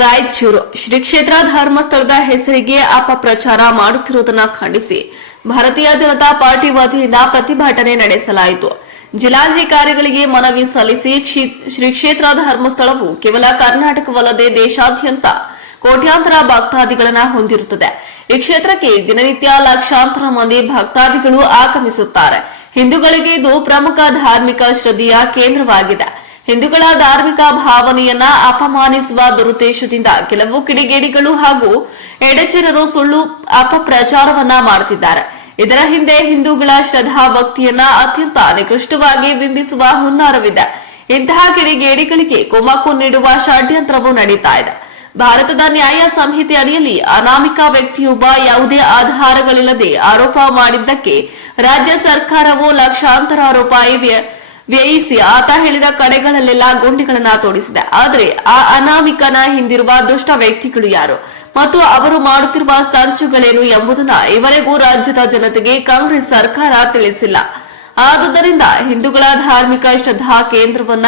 ರಾಯಚೂರು. ಶ್ರೀ ಕ್ಷೇತ್ರ ಧರ್ಮಸ್ಥಳದ ಹೆಸರಿಗೆ ಅಪಪ್ರಚಾರ ಮಾಡುತ್ತಿರುವುದನ್ನು ಖಂಡಿಸಿ ಭಾರತೀಯ ಜನತಾ ಪಾರ್ಟಿ ವತಿಯಿಂದ ಪ್ರತಿಭಟನೆ ನಡೆಸಲಾಯಿತು. ಜಿಲ್ಲಾಧಿಕಾರಿಗಳಿಗೆ ಮನವಿ ಸಲ್ಲಿಸಿ ಶ್ರೀ ಕ್ಷೇತ್ರ ಧರ್ಮಸ್ಥಳವು ಕೇವಲ ಕರ್ನಾಟಕವಲ್ಲದೆ ದೇಶಾದ್ಯಂತ ಕೋಟ್ಯಾಂತರ ಭಕ್ತಾದಿಗಳನ್ನ ಹೊಂದಿರುತ್ತದೆ. ಈ ಕ್ಷೇತ್ರಕ್ಕೆ ದಿನನಿತ್ಯ ಲಕ್ಷಾಂತರ ಮಂದಿ ಭಕ್ತಾದಿಗಳು ಆಗಮಿಸುತ್ತಾರೆ. ಹಿಂದೂಗಳಿಗೆ ಇದು ಪ್ರಮುಖ ಧಾರ್ಮಿಕ ಶ್ರದ್ಧೆಯ ಕೇಂದ್ರವಾಗಿದೆ. ಹಿಂದೂಗಳ ಧಾರ್ಮಿಕ ಭಾವನೆಯನ್ನ ಅಪಮಾನಿಸುವ ದುರುದ್ದೇಶದಿಂದ ಕೆಲವು ಕಿಡಿಗೇಡಿಗಳು ಹಾಗೂ ಎಡಚರರು ಸುಳ್ಳು ಅಪಪ್ರಚಾರವನ್ನ ಮಾಡುತ್ತಿದ್ದಾರೆ. ಇದರ ಹಿಂದೆ ಹಿಂದೂಗಳ ಶ್ರದ್ಧಾ ಭಕ್ತಿಯನ್ನ ಅತ್ಯಂತ ನಿಕೃಷ್ಟವಾಗಿ ಬಿಂಬಿಸುವ ಹುನ್ನಾರವಿದೆ. ಇಂತಹ ಕಿಡಿಗೇಡಿಗಳಿಗೆ ಕುಮಕು ನೀಡುವ ಷಡ್ಯಂತ್ರವು ನಡೀತಾ ಇದೆ. ಭಾರತದ ನ್ಯಾಯ ಸಂಹಿತೆ ಅಡಿಯಲ್ಲಿ ಅನಾಮಿಕ ವ್ಯಕ್ತಿಯೊಬ್ಬ ಯಾವುದೇ ಆಧಾರಗಳಿಲ್ಲದೆ ಆರೋಪ ಮಾಡಿದ್ದಕ್ಕೆ ರಾಜ್ಯ ಸರ್ಕಾರವು ಲಕ್ಷಾಂತರ ರೂಪಾಯಿ ವ್ಯಯಿಸಿ ಆತ ಹೇಳಿದ ಕಡೆಗಳಲ್ಲೆಲ್ಲ ಗುಂಡಿಗಳನ್ನ ತೋಡಿಸಿದೆ. ಆದರೆ ಆ ಅನಾಮಿಕನ ಹಿಂದಿರುವ ದುಷ್ಟ ವ್ಯಕ್ತಿಗಳು ಯಾರು? ಮತ್ತು ಅವರು ಮಾಡುತ್ತಿರುವ ಸಂಚುಗಳೇನು ಎಂಬುದನ್ನ ಇವರೆಗೂ ರಾಜ್ಯದ ಜನತೆಗೆ ಕಾಂಗ್ರೆಸ್ ಸರ್ಕಾರ ತಿಳಿಸಿಲ್ಲ. ಆದುದರಿಂದ ಹಿಂದೂಗಳ ಧಾರ್ಮಿಕ ಶ್ರದ್ಧಾ ಕೇಂದ್ರವನ್ನ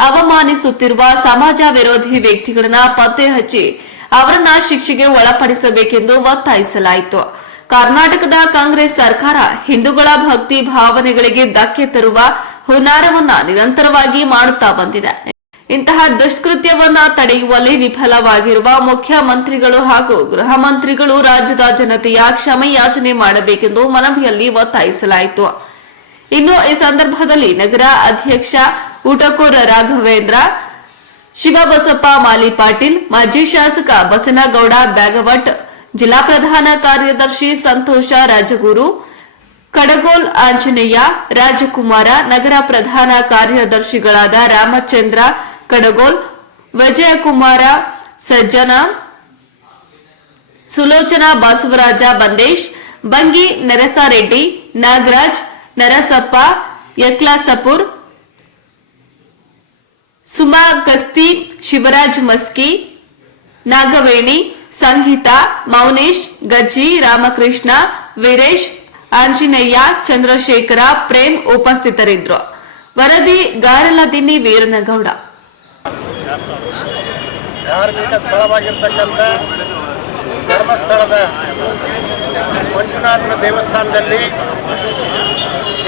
ಅವಮಾನಿಸುತ್ತಿರುವ ಸಮಾಜ ವಿರೋಧಿ ವ್ಯಕ್ತಿಗಳನ್ನ ಪತ್ತೆ ಹಚ್ಚಿ ಅವರನ್ನ ಶಿಕ್ಷೆಗೆ ಒಳಪಡಿಸಬೇಕೆಂದು ಒತ್ತಾಯಿಸಲಾಯಿತು. ಕರ್ನಾಟಕದ ಕಾಂಗ್ರೆಸ್ ಸರ್ಕಾರ ಹಿಂದೂಗಳ ಭಕ್ತಿ ಭಾವನೆಗಳಿಗೆ ಧಕ್ಕೆ ತರುವ ಹುನ್ನಾರವನ್ನ ನಿರಂತರವಾಗಿ ಮಾಡುತ್ತಾ ಬಂದಿದೆ. ಇಂತಹ ದುಷ್ಕೃತ್ಯವನ್ನ ತಡೆಯುವಲ್ಲಿ ವಿಫಲವಾಗಿರುವ ಮುಖ್ಯಮಂತ್ರಿಗಳು ಹಾಗೂ ಗೃಹ ಮಂತ್ರಿಗಳು ರಾಜ್ಯದ ಜನತೆಯ ಕ್ಷಮೆಯಾಚನೆ ಮಾಡಬೇಕೆಂದು ಮನವಿಯಲ್ಲಿ ಒತ್ತಾಯಿಸಲಾಯಿತು. ಇನ್ನು ಈ ಸಂದರ್ಭದಲ್ಲಿ ನಗರ ಅಧ್ಯಕ್ಷ ಊಟಕೋರ ರಾಘವೇಂದ್ರ, ಶಿವಬಸಪ್ಪ ಮಾಲಿ ಪಾಟೀಲ್, ಮಾಜಿ ಶಾಸಕ ಬಸನಗೌಡ ಬ್ಯಾಗವಟ್, ಜಿಲ್ಲಾ ಪ್ರಧಾನ ಕಾರ್ಯದರ್ಶಿ ಸಂತೋಷ ರಾಜಗುರು ಕಡಗೋಲ್ ಆಂಜನೇಯ, ರಾಜಕುಮಾರ, ನಗರ ಪ್ರಧಾನ ಕಾರ್ಯದರ್ಶಿಗಳಾದ ರಾಮಚಂದ್ರ ಕಡಗೋಲ್, ವಿಜಯಕುಮಾರ ಸಜ್ಜನ, ಸುಲೋಚನಾ ಬಸವರಾಜ ಬಂದೇಶ್, ಬಂಗಿ ನರಸಾರೆಡ್ಡಿ, ನಾಗರಾಜ್, ನರಸಪ್ಪ, ಯಕ್ಲಾಸಪುರ್ ಸುಮಾ ಕಸ್ತಿ ಶಿವರಾಜ್ ಮಸ್ಕಿ, ನಾಗವೇಣಿ ಸಂಗೀತಾ ಮೌನೇಶ್, ಗಜ್ಜಿ, ರಾಮಕೃಷ್ಣ, ವೀರೇಶ್ ಆಂಜನೇಯ, ಚಂದ್ರಶೇಖರ, ಪ್ರೇಮ್ ಉಪಸ್ಥಿತರಿದ್ದರು ವರದಿ ಗಾರಲದಿನ್ನಿ ವೀರನಗೌಡ. ಧಾರ್ಮಿಕ ಸ್ಥಳವಾಗಿರ್ತಕ್ಕಂಥ ಧರ್ಮಸ್ಥಳದ ಮಂಜುನಾಥನ ದೇವಸ್ಥಾನದಲ್ಲಿ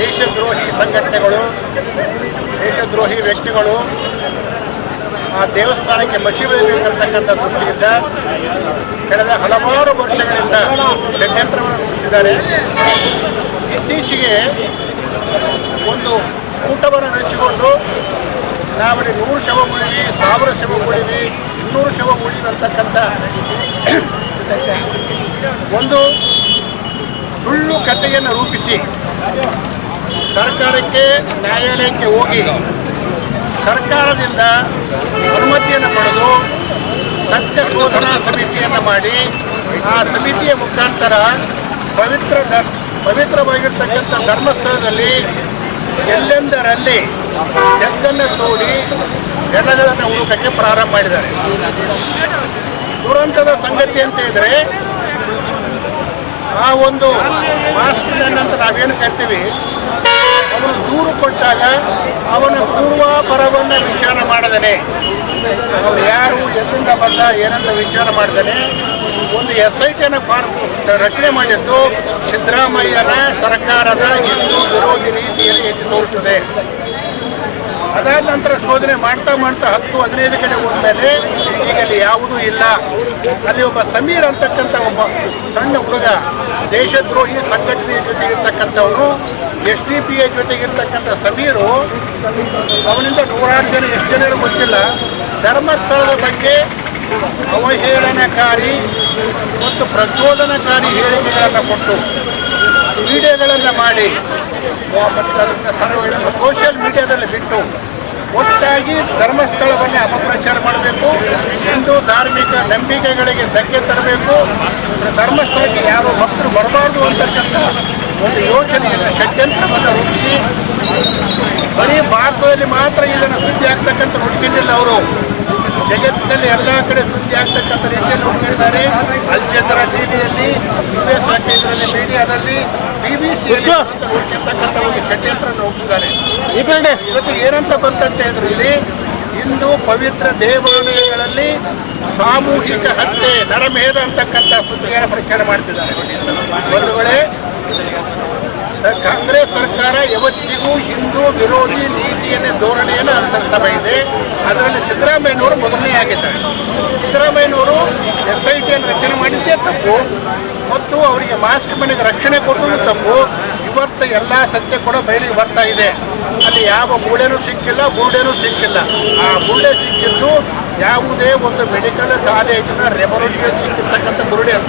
ದೇಶದ್ರೋಹಿ ಸಂಘಟನೆಗಳು, ದೇಶದ್ರೋಹಿ ವ್ಯಕ್ತಿಗಳು ಆ ದೇವಸ್ಥಾನಕ್ಕೆ ಮಸಿ ಬೆಳೆದಿರ್ತಕ್ಕಂಥ ದೃಷ್ಟಿಯಿಂದ ಕಳೆದ ಹಲವಾರು ವರ್ಷಗಳಿಂದ ಷಡ್ಯಂತ್ರವನ್ನು ರೂಪಿಸಿದ್ದಾರೆ. ಇತ್ತೀಚೆಗೆ ಒಂದು ಊಟವನ್ನು ನಡೆಸಿಕೊಂಡು ನಾವಲ್ಲಿ ನೂರು ಶವ ಉಳಿವಿ ಸಾವಿರ ಶವ ಉಳಿವಿ ಇನ್ನೂರು ಶವ ಉಳಿವಿ ಅಂತಕ್ಕಂಥ ಒಂದು ಸುಳ್ಳು ಕಥೆಯನ್ನು ರೂಪಿಸಿ ಸರ್ಕಾರಕ್ಕೆ, ನ್ಯಾಯಾಲಯಕ್ಕೆ ಹೋಗಿ ಸರ್ಕಾರದಿಂದ ಅನುಮತಿಯನ್ನು ಪಡೆದು ಸತ್ಯ ಶೋಧನಾ ಸಮಿತಿಯನ್ನು ಮಾಡಿ ಆ ಸಮಿತಿಯ ಮುಖಾಂತರ ಪವಿತ್ರ ಪವಿತ್ರವಾಗಿರ್ತಕ್ಕಂಥ ಧರ್ಮಸ್ಥಳದಲ್ಲಿ ಎಲ್ಲೆಂದರಲ್ಲಿ ಜಗ್ಗನ್ನು ತೋಡಿ ಎಲ್ಲಗಳನ್ನು ಹುಡುಕಕ್ಕೆ ಪ್ರಾರಂಭ ಮಾಡಿದ್ದಾರೆ. ದುರಂತದ ಸಂಗತಿ ಅಂತ ಇದ್ರೆ ಆ ಒಂದು ಮಾಸ್ಕ್ ಮ್ಯಾನ್ ಅಂತ ನಾವೇನು ಕರಿತೀವಿ? ಅವನು ದೂರು ಕೊಟ್ಟಾಗ ಅವನ ಪೂರ್ವಾಪರವನ್ನು ವಿಚಾರ ಮಾಡದನೆ. ಅವನು ಯಾರು, ಎಲ್ಲಿಂದ ಬಂದ, ಏನಂತ ವಿಚಾರ ಮಾಡ್ತಾನೆ ಒಂದು ಎಸ್ ಐ ಟಿಯನ್ನು ಫಾರ್ಮ್ ರಚನೆ ಮಾಡಿದ್ದು ಸಿದ್ದರಾಮಯ್ಯನ ಸರ್ಕಾರದ ಹಿಂದೂ ವಿರೋಧಿ ರೀತಿಯಲ್ಲಿ ಎತ್ತಿ ತೋರಿಸಿದೆ ಅದಾದ ನಂತರ ಶೋಧನೆ ಮಾಡ್ತಾ ಮಾಡ್ತಾ ಹತ್ತು ಹದಿನೈದು ಕಡೆ ಹೋದ್ಮೇಲೆ ಈಗ ಅಲ್ಲಿ ಯಾವುದೂ ಇಲ್ಲ. ಅಲ್ಲಿ ಒಬ್ಬ ಸಮೀರ್ ಅಂತಕ್ಕಂಥ ಒಬ್ಬ ಸಣ್ಣ ಹುಡುಗ, ದೇಶದ್ರೋಹಿ ಸಂಘಟನೆಯ ಜೊತೆ ಇರ್ತಕ್ಕಂಥವನು ಎಸ್ ಡಿ ಪಿ ಎ ಜೊತೆಗಿರ್ತಕ್ಕಂಥ ಸಮೀರು, ಅವನಿಂದ ನೂರಾರು ಜನ, ಎಷ್ಟು ಜನರು ಗೊತ್ತಿಲ್ಲ. ಧರ್ಮಸ್ಥಳದ ಬಗ್ಗೆ ಅವಹೇಳನಕಾರಿ ಮತ್ತು ಪ್ರಚೋದನಕಾರಿ ಹೇಳಿಕೆಗಳನ್ನು ಕೊಟ್ಟು ವಿಡಿಯೋಗಳನ್ನು ಮಾಡಿ. ಮತ್ತು ಅದನ್ನು ಸರ್ವ ಸೋಷಿಯಲ್ ಮೀಡಿಯಾದಲ್ಲಿ ಬಿಟ್ಟು ಒಟ್ಟಾಗಿ ಧರ್ಮಸ್ಥಳವನ್ನು ಅಪಪ್ರಚಾರ ಮಾಡಬೇಕು. ಹಿಂದೂ ಧಾರ್ಮಿಕ ನಂಬಿಕೆಗಳಿಗೆ ಧಕ್ಕೆ ತರಬೇಕು. ಧರ್ಮಸ್ಥಳಕ್ಕೆ ಯಾರು ಭಕ್ತರು ಬರಬಾರ್ದು ಅಂತಕ್ಕಂಥ ಒಂದು ಯೋಚನೆಯನ್ನು ಷಡ್ಯಂತ್ರವನ್ನು ರೂಪಿಸಿ. ಬರೀ ಭಾರತದಲ್ಲಿ ಮಾತ್ರ ಇದನ್ನು ಸುದ್ದಿ ಆಗ್ತಕ್ಕಂಥ ಹುಡುಕಿದ್ದಿಲ್ಲ ಅವರು. ಜಗತ್ತಿನಲ್ಲಿ ಎಲ್ಲ ಕಡೆ ಸುದ್ದಿ ಆಗ್ತಕ್ಕಂಥ ರೀತಿಯಲ್ಲಿ ನೋಡ್ತಿದ್ದಾರೆ. ಅಲ್ ಜಜರಾ ಟಿವಿಯಲ್ಲಿ ಯು ಎಸ್ ಇದರಲ್ಲಿ ಮೀಡಿಯಾದಲ್ಲಿ ಬಿ ಬಿ ಸಿಯಲ್ಲಿ ಹುಡುಕಿರ್ತಕ್ಕಂಥ ಒಂದು ಷಡ್ಯಂತ್ರ ಹೋಗ್ತಿದ್ದಾರೆ. ಇವತ್ತು ಏನಂತ ಬಂತಂತ ಹೇಳಿದ್ರು ಇಲ್ಲಿ ಹಿಂದೂ ಪವಿತ್ರ ದೇವಾಲಯಗಳಲ್ಲಿ ಸಾಮೂಹಿಕ ಹತ್ಯೆ ನರಮೇಧ ಅಂತಕ್ಕಂಥ ಸುದ್ದಿಯನ್ನು ಪ್ರಚಾರ ಮಾಡ್ತಿದ್ದಾರೆ. ಒಂದು ವೇಳೆ ಕಾಂಗ್ರೆಸ್ ಸರ್ಕಾರ ಯಾವತ್ತಿಗೂ ಹಿಂದೂ ವಿರೋಧಿ ನೀತಿಯನ್ನೇ ಧೋರಣೆಯನ್ನು ಅನುಸರಿಸ್ತಾ ಬಂದಿದೆ ಅದರಲ್ಲಿ ಸಿದ್ದರಾಮಯ್ಯನವರು ಮೊದಲನೇ ಆಗಿದ್ದಾರೆ. ಸಿದ್ದರಾಮಯ್ಯನವರು ಎಸ್ ಐ ಟಿಯನ್ನು ರಚನೆ ಮಾಡಿದ್ದೇ ತಪ್ಪು. ಮತ್ತು ಅವರಿಗೆ ಮಾಸ್ಕ್ ಮನೆಗೆ ರಕ್ಷಣೆ ಕೊಡುವುದು ತಪ್ಪು. ಇವತ್ತು ಎಲ್ಲ ಸತ್ಯ ಕೂಡ ಬಯಲಿಗೆ ಬರ್ತಾ ಇದೆ. ಅಲ್ಲಿ ಯಾವ ಮೂಳೆನೂ ಸಿಕ್ಕಿಲ್ಲ ಬುರುಡೆನೂ ಸಿಕ್ಕಿಲ್ಲ. ಆ ಬುರುಡೆ ಸಿಕ್ಕಿದ್ದು ಯಾವುದೇ ಒಂದು ಮೆಡಿಕಲ್ ಕಾಲೇಜಿನ ರೆಬೊರೇಟರಿಯಲ್ಲಿ ಸಿಕ್ಕಿರ್ತಕ್ಕಂಥ ಬುರುಡೆ ಅದು